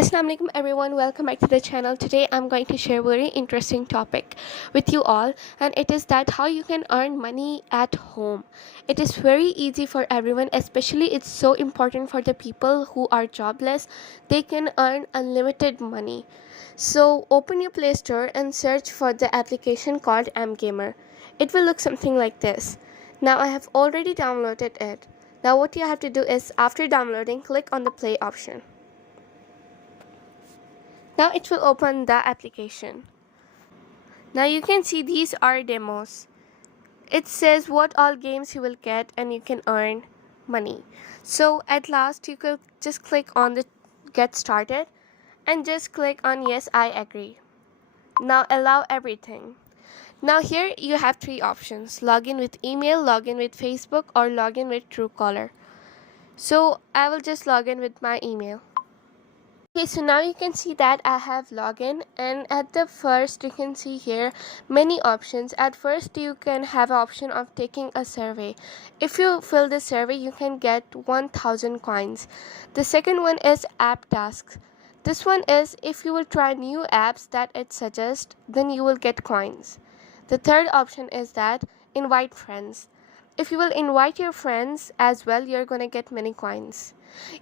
Assalamu alaikum everyone, welcome back to the channel. Today I'm going to share a very interesting topic with you all, and it is that how you can earn money at home. It is very easy for everyone, especially it's so important for the people who are jobless. They can earn unlimited money. So open your Play Store and search for the application called Mgamer. It will look something like this. Now I have already downloaded it. Now what you have to do is, after downloading, click on the play option. Now it will open the application. Now you can see these are demos. It says what all games you will get and you can earn money. So at last you could just click on the get started and just click on yes, I agree. Now allow everything. Now here you have three options: login with email, login with Facebook, or login with Truecaller. So I will just log in with my email. Okay, so now you can see that I have login, and at the first you can see here many options. At first you can have an option of taking a survey. If you fill the survey you can get 1000 coins. The second one is app tasks. This one is if you will try new apps that it suggests, then you will get coins. The third option is that invite friends. If you will invite your friends as well, you're gonna get many coins.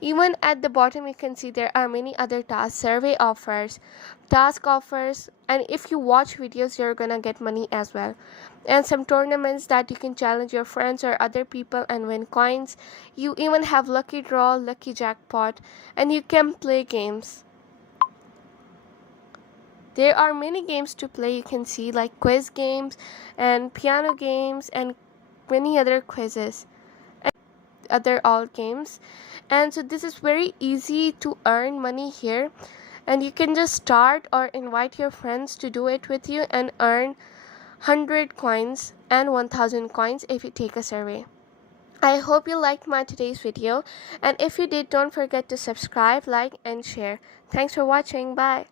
Even at the bottom you can see there are many other tasks, survey offers, task offers, and if you watch videos you're gonna get money as well. And some tournaments that you can challenge your friends or other people and win coins. You even have lucky draw, lucky jackpot, and you can play games. There are many games to play, you can see, like quiz games and piano games and many other quizzes and other all games. And so this is very easy to earn money here, and you can just start or invite your friends to do it with you and earn 100 coins and 1000 coins if you take a survey. I hope you liked my today's video, and if you did, don't forget to subscribe, like, and share. Thanks for watching. Bye.